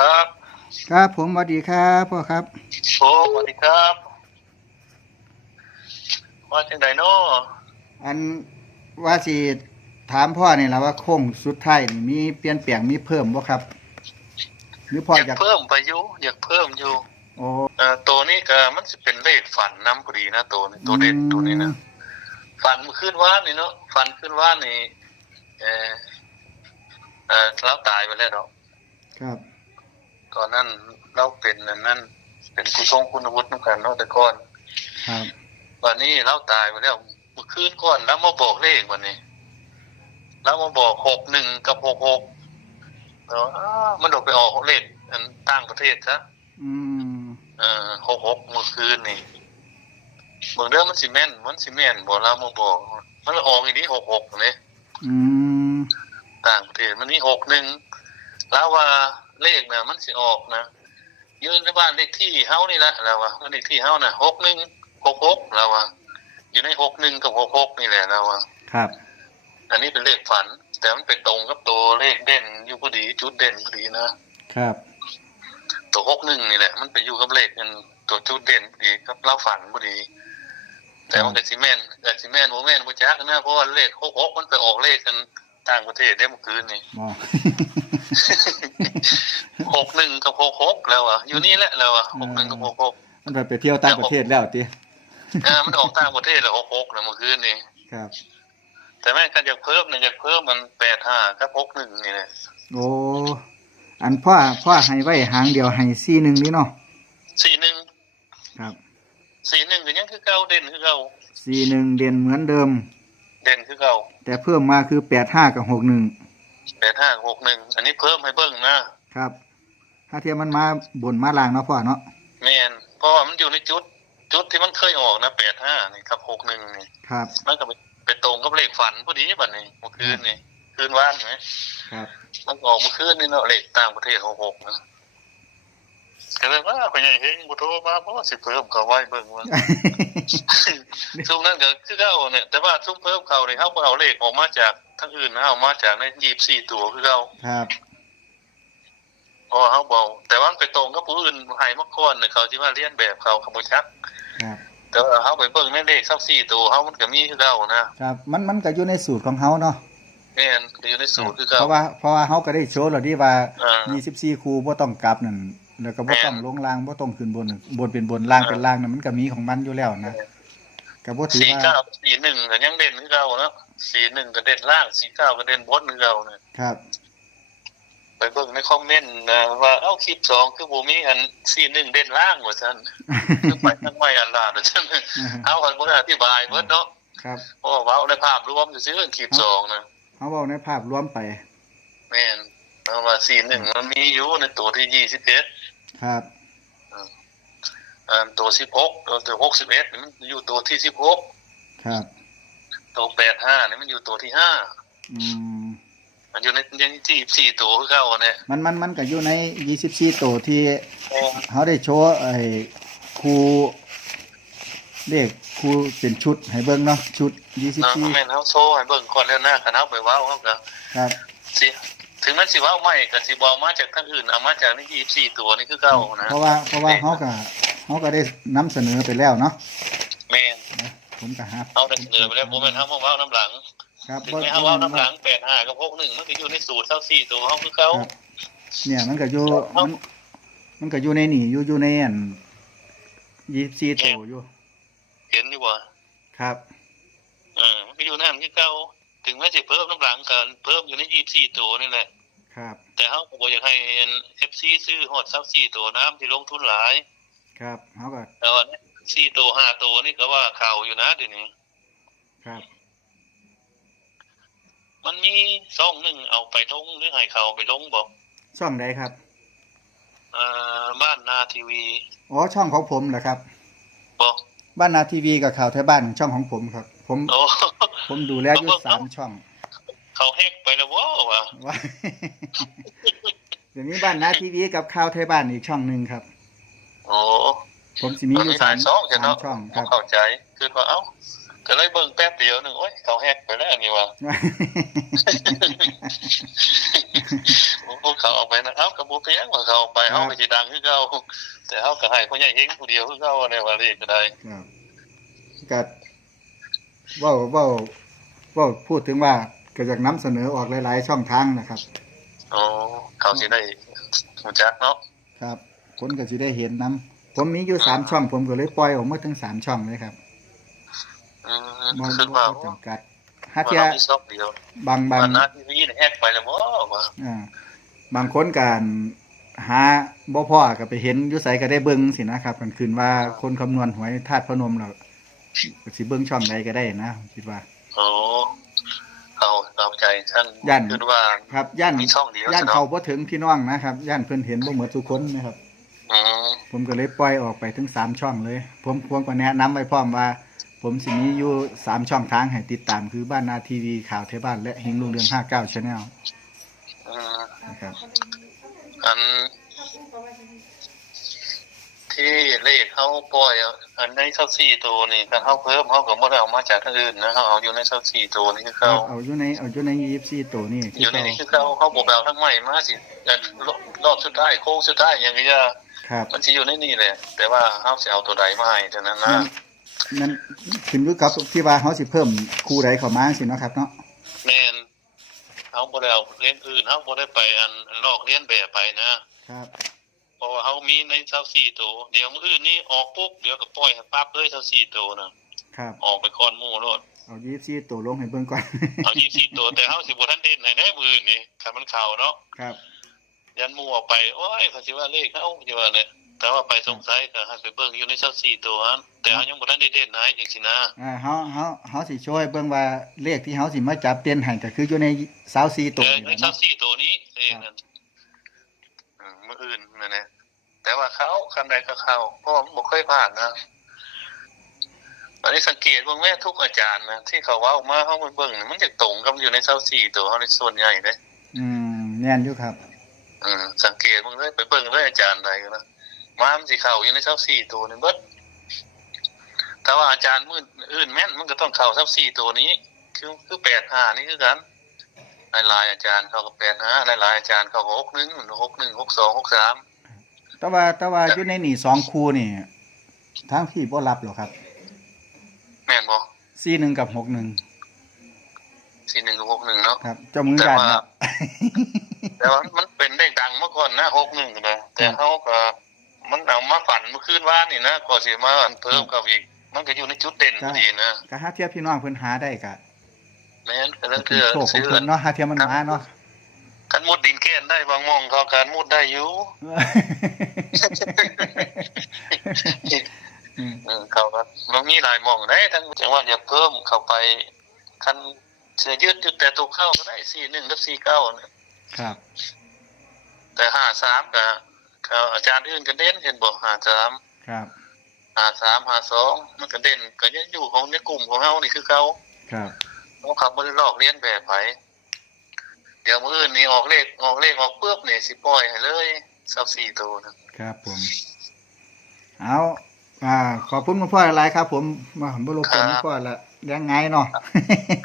ครับครับผมสวัสดีครับพ่อครับโอ้สวัสดีครับว่าจังไดเนาะอันว่าสิถามพ่อนี่แหละว่าโค้งสุดท้ายนี่มีเปลี่ยนแปลงมีเพิ่มบ่ครับหรือพ่ออยากอยากเพิ่มไปอยู่อยากเพิ่มอยู่โอ้ตัวนี้ก็มันสิเป็นเลขฝันน้ำพอดีนะตัวนี้ตัวอืเด่นตัวนี้มนะฝันเมื่อคืนว่านนี่เนาะฝันคืนว่านนี่เออเราตายไปแล้วเนาะครับก่อนนั้นเราเป็นนั่นเป็นผู้ทรงคุณวุฒินำกันเนาะแต่ก่อนครับวันนี้เราตายไปแล้วเมื่อคืนก่อนแล้วมาบอกเลขวันนี้แล้วมาบอก61กับ66มันออกไปออกเลขอันต่างประเทศซะอืม66เมื่อคืนนี่เบิ่งเด้อมันสิแม่นบ่เรามาบอกมันออกอีนี้66นี่อืมต่างประเทศมันนี่61แล้วว่าเลขน่ะมันสิออกนะอยู่ในบ้านเลขที่เฮานี่แหละแล้วว่าเลขที่เฮาน่ะ6166แล้วว่าอยู่ใน61กับ66นี่แหละแล้วว่าครับอันนี้เป็นเลขฝันแต่มันไปตรงกับตัวเลขเด่นอยู่พอดีจุดเด่นพอดีนะครับตัว61นี่แหละมันไปอยู่กับเลขกันตัวจุดเด่นพอดีกับเราฝันพอดีแต่มันก็สิแม่นบ่แม่นบ่จักนะเพราะว่าเลข66มันไปออกเลขกันต่างประเทศได้เมื่อคืนนี่อ๋อ61กับ66แล้วอ่ะอยู่นี่แหละแล้วอ่ะ61กับ66มันไปเที่ยวต่างประเทศแล้วติมันออกต่างประเทศแล้ว66แล้วเมื่อคืนนี่ครับแต่แม่ก็อยากเพิ่มมัน85กับ61นี่แหละโอ้อันพ่อให้ไว้หางเดียวให้41นี่เนาะ41ครับ41ก็ยังคือเก่าเด่นคือเก่า41เด่นเหมือนเดิมเด่นคือเก่าแต่เพิ่มมาคือ85กับ85กับ61อันนี้เพิ่มให้เบิ่งนะครับถ้าเทียมมันมาบนมาล่างเนาะพ่อเนาะแม่นเพราะว่ามันอยู่ในจุดที่มันเคยออกนะ85นี่กับ61นี่ครับมันก็ไปตรงกับเลขฝันพอดีบัดนี้เมื่อคืนนี่คืนวานมั้ยครับมันออกเมื่อคืนนี่เนาะเลขต่างประเทศ66นะก็เลยว่าพ่อใหญ่เฮงบ่โทรมาเพราะว่าสิเพิ่มเขาไว้เบิ่งว่าซุมนั้นก็คือเก่าเนี่ยแต่ว่าซุมเพิ่มเขานี่เฮาบ่เอาเลขออกมาจากทางอื่นนะเอามาจากใน24ตัวคือเก่าครับเพราะว่าเฮาบ่แต่ว่าไปตรงกับผู้อื่นให้มาก่อนเนี่ยเขาสิมาเรียนแบบเขาบ่ชักครับแต่ว่าเฮาไปเบิ่งในเลข24ตัวเฮามันก็มีคือเก่านะครับมันก็อยู่ในสูตรของเฮาเนาะแม่นอยู่ในสูตรคือเก่าเพราะว่าเฮาก็ได้โชว์แล้วดิว่า24คู่บ่ต้องกลับนั่นแล้วก็บ่ต้องลงล่างบ่ต้องขึ้นบนเป็นบนล่างเป็นล่างนั่นมันก็มีของมันอยู่แล้วนะก็บ่ถือว่า49 41ก็ยังเด่นคือเก่าเนาะ41ก็เด่นล่าง49ก็เด่นบนคือเก่านะครับไปเบิ่งในคอมเมนต์นะว่าเอ้าคลิป2คือบ่มีอัน41เด่นล่างว่าซั่นคือไปทางไว้อันล่ะว่าซั่นเอาคันบ่ได้อธิบายเบิดเนาะครับเพราะว่าเว้าในภาพรวมซื่อๆคลิป2นะเฮาเว้าในภาพรวมไปแม่นเพราะว่า41มันมีอยู่ในตัวที่21ครับตัว16ตัว61นี่มันอยู่ตัวที่16ครับตัว85นี่มันอยู่ตัวที่5มันอยู่ในที่24ตัวคือเก่าเนี่ยมันก็อยู่ใน24ตัวที่เฮาได้โชว์ไอ้คู่เลขคู่เป็นชุดให้เบิ่งเนาะชุด24แม่นเฮาโชว์ให้เบิ่งก่อนแล้วนะคันเฮาไปเว้าเฮาก็ครับสิถึงมันสิเว้าใหม่ก็สิบ่มาจากทางอื่นเอามาจากใน24ตัวนี่คือเก่านะเพราะว่าเฮาก็ได้นำเสนอไปแล้วเนาะแม่นผมก็หาเฮาได้เสนอไปแล้วบ่แม่นเฮามาเว้านํหลังครับบ่เฮาเว้านํหลัง85กับ61มันก็อยู่ในสูตร24ตัวเฮาคือเก่าเนี่ยมันก็อยู่ในนี่อยู่ในอัน24ตัวอยู่เห็นอยู่บ่ครับมันก็อยู่นั่นคือเก่าถึงแม้สิเพิ่มน้ำหลังก็เพิ่มอยู่ใน24ตัวนี่แหละครับแต่เฮาก็บ่อยากให้ FC ซื้อฮอด24ตัวน้ำที่ลงทุนหลายครับเฮาก็แต่ว่า4ตัว5ตัวนี่ก็ว่าเข้าอยู่นะเดี๋ยวนี้ครับมันมีช่องนึงเอาไปลงหรือให้เขาไปลงบ่ช่องใดครับบ้านนาทีวีอ๋อช่องของผมเหรอครับบ่บ้านนาทีวีกับข่าวไทยบ้านช่องของผมครับผมดูแลอยู่3ช่องเขาแฮกไปแล้วว่าเดี๋ยวนี้บ้านนาทีวีกับข่าวไทยบ้านอีกช่องนึงครับโอ้ผมสิมีอยู่3ช่องครับเข้าใจคือว่าเอ้าก็เลยเบิ่งแป๊บเดียวนึงโอ๊ยเขาแฮกไปแล้วนี่ว่าผม เขาเอาไปนะเอากับบ่เพียงว่าเขาเอาไปเอาไปสิดังคือเก่าแต่เฮาก็ให้พ่อใหญ่เฮงผู้เดียวคือเก่าในว่าเลขก็ได้ครับก็เว้าพูดถึงว่าก็อยากนำเสนอออกหลายๆช่องทางนะครับ อ๋อเขาสิได้รู้จักเนาะครับคนก็สิได้เห็นนํผมมีอยู่3ช่องผมก็เลยปล่อยออกมาถึง3ช่องเลยครับบ่คือว่าจำกัดหาเที่ยบางนาทีนี้แฮกไปแล้วบ่ว่าบางคนการหาบ่พอก็ไปเห็นอยู่ไสก็ได้เบิ่งสินะครับมันขึ้นว่าคนคำนวณหวยธาตุพนมแล้วสิเบิ่งช่องใดก็ได้นะคิดว่าโอ้เข้าใจท่านคิดว่าครับย่านมีช่องเดียวย่านเข้าบ่ถึงพี่น้องนะครับย่านเพิ่นเห็นบ่หมดทุกคนนะครับผมก็เลยปล่อยออกไปถึง3ช่องเลยผมก็แนะนำไว้พร้อมว่าผมสิมีอยู่3ช่องทางให้ติดตามคือบ้านนาทีวีข่าวไทยบ้านและเฮงรุ่งเรือง59 Channel นะครับอันที่เลขเขาปล่อยอันใน24ตัวนี่ถ้าเขาเพิ่มเขาก็บ่ได้เอามาจากทางอื่นนะเขาเอาอยู่ใน24ตัวนี่คือเขาเอาอยู่ใน24ตัวนี่อยู่ในนี้คือเขาบ่เอาทั้งใหม่มาสิรอบสุดท้ายโค้งสุดท้ายอย่างเงี้ยมันสิอยู่ในนี่แหละแต่ว่าเฮาสิเอาตัวใดมาให้เท่านั้นนะนั่นขึ้นอยู่กับที่ว่าเฮาสิเพิ่มคู่ใดเข้ามาสิเนาะครับเนาะแม่นเฮาบ่ได้เอาเรียนอื่นเฮาบ่ได้ไปอันลอกเรียนแบบไปนะครับเพราะว่าเฮามีใน24ตัวเดี๋ยวมื้ออื่นนี่ออกปุ๊บเดี๋ยวก็ปล่อยให้ปั๊บเลย24ตัวนะครับออกไปก่อนหมู่โลดเอา24ตัวลงให้เบิ่งก่อนเอา24ตัวแต่เฮาสิบ่ทันเด่นให้ได้มื้ออื่นนี่คันมันเข้าเนาะครับยันหมู่ออกไปโอ้ยเขาสิว่าเลขเฮาสิว่าเนี่ยแต่ว่าไปสงสัยก็ให้ไปเบิ่งอยู่ใน24ตัวแต่เฮายังบ่ทันได้เด่นให้จังซี่นะเฮาสิช่วยเบิ่งว่าเลขที่เฮาสิมาจับเด่นให้ก็คืออยู่ใน24ตัวใน24ตัวนี้เลขนั้นมื้ออื่นนั่นแหละแต่ว่าเขาคันใดก็เข้าเพราะบ่เคยผ่านนะอันนี้สังเกตเบิ่งแม่ทุกอาจารย์นะที่เขาเว้ามาเฮาเบิ่งมันจะตรงกับอยู่ใน24ตัวเฮาในส่วนใหญ่เด้แม่นอยู่ครับสังเกตเบิ่งเลยไปเบิ่งเลยอาจารย์ใดก็นะมันสิเข้าอยู่ใน24ตัวนี่เบิดถ้าว่าอาจารย์มื้ออื่นแม่นมันก็ต้องเข้า24ตัวนี้คือ85นี่คือกันหลายๆอาจารย์เขาก็85หลายๆอาจารย์เขาก็61 62 63แต่ว่าอยู่ในนี่2คู่นี่ทางพี่บ่รับหรอกครับแม่นบ่41กับ61 41กับ61เนาะครับเจ้ามือกันครับแต่ว่ามันเป็นเลขดังเมื่อก่อนนะ61นะแต่เฮาก็มันเอามาฝันเมื่อคืนวานนี่นะก็สิมาเพิ่มกับอีกมันก็อยู่ในจุดเด่นพอดีนะก็หาเทียบพี่น้องเพิ่นหาได้ก็แม่นก็นั่นคือโชคของเพิ่นเนาะหาเทียบมันมาเนาะคันมุดดินแก้นได้บางมองเขาการมุดได้อยู่เขาก็มันมีหลายมองได้ทั้งจังหวัดอยากเพิ่มเข้าไปคันเสื้อยืดจุดแต่ตัวเข้าก็ได้41กับ49นะครับแต่53ก็อาจารย์อื่นก็เด่นเห็นบ่53ครับ53 52มันก็เด่นก็ยังอยู่ของในกลุ่มของเฮานี่คือเก่าครับเฮาบ่ได้ลอกเลียนแบบไผเดี๋ยวมื้ออื่นนี่ออกเลขออกปึ๊บนี่สิปล่อยให้เลย24ตัวนะครับผมเอาขอบคุณพ่อหลายครับผมมาบ่รบกวนพ่อละยังไงเนาะ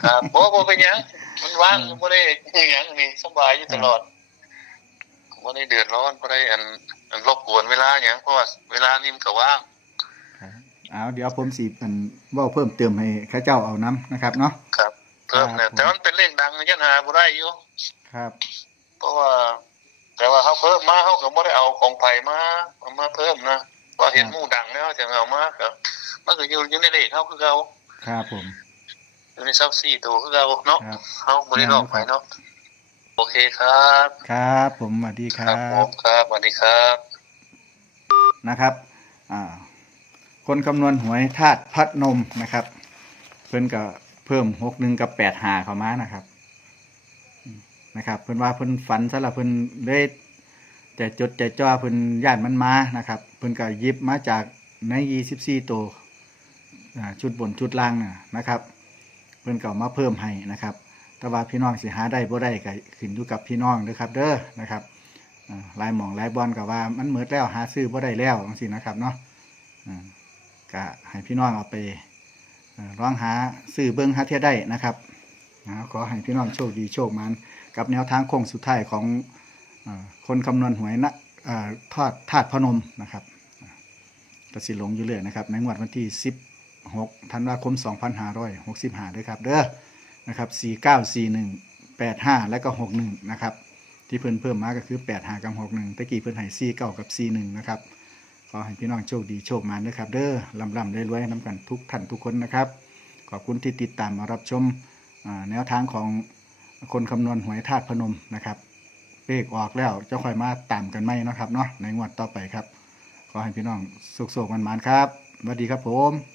ครับบ่เป็นหยังมันว่างบ่ได้หยังนี่สบายอยู่ตลอดบ่ได้เดือดร้อนบ่ได้อันรบกวนเวลาหยังเพราะว่าเวลานี้มันก็ว่างเดี๋ยวผมสิเว้าเพิ่มเติมให้เขาเจ้าเอานำนะครับเนาะครับเพิ่มเนี่ยแต่มันเป็นเลขดังยันหาบ่ได้อยู่ครับเพราะว่าแต่ว่าเฮาเพิ่มมาเฮาก็บ่ได้เอาของไผมาเพิ่มนะพอเห็นหมู่ดังแล้วจังเอามาก็มันก็อยู่ในเลขเฮาคือเก่าครับผมอยู่ใน24ตัวคือเก่าเนาะเฮาบ่ได้ลอกไปเนาะโอเคครับครับผมสวัสดีครับครับสวัสดีครับนะครับคนคำนวณหวยธาตุพนมนะครับเพิ่นก็เพิ่ม61กับ85เข้ามานะครับเพิ่นว่าเพิ่นฝันซะละเพิ่นได้แต่จดแต่จ่อเพิ่นย่านมันมานะครับเพิ่นก็หยิบมาจากใน24ตัวชุดบนชุดล่างนะครับเพิ่นก็มาเพิ่มให้นะครับแต่ว่าพี่น้องสิหาได้บ่ได้ก็ขึ้นอยู่กับพี่น้องเด้อครับเด้อนะครับหลายหม่องหลายบอนก็ว่ามันหมดแล้วหาซื้อบ่ได้แล้วจังซี่นะครับเนาะก็ให้พี่น้องเอาไปลองหาซื้อเบิ่งหาเที่ยได้นะครับขอให้พี่น้องโชคดีโชคมันกับแนวทางโค้งสุดท้ายของ คนคำนวณหวยนะทอดธาตุพนมนะครับกสิหลงอยู่เลยนะครับในงวดวันที่16ธันวาคม2565ด้วยครับเด้อนะครับ4941 85และก็61นะครับที่เพิ่นเพิ่มมาก็คือ85กับ61ตะกี้เพิ่นให้49กับ41นะครับขอให้พี่น้องโชคดีโชคมาด้วยครับเด้อร่ำรวยๆนำกันทุกท่านทุกคนนะครับขอบคุณที่ติดตามมารับชมแนวทางของคนคำนวณหวยธาตุพนมนะครับเลขออกแล้วจะค่อยมาตามกันไหมนะครับเนาะในงวดต่อไปครับขอให้พี่น้องสุขๆมันๆครับสวัสดีครับผม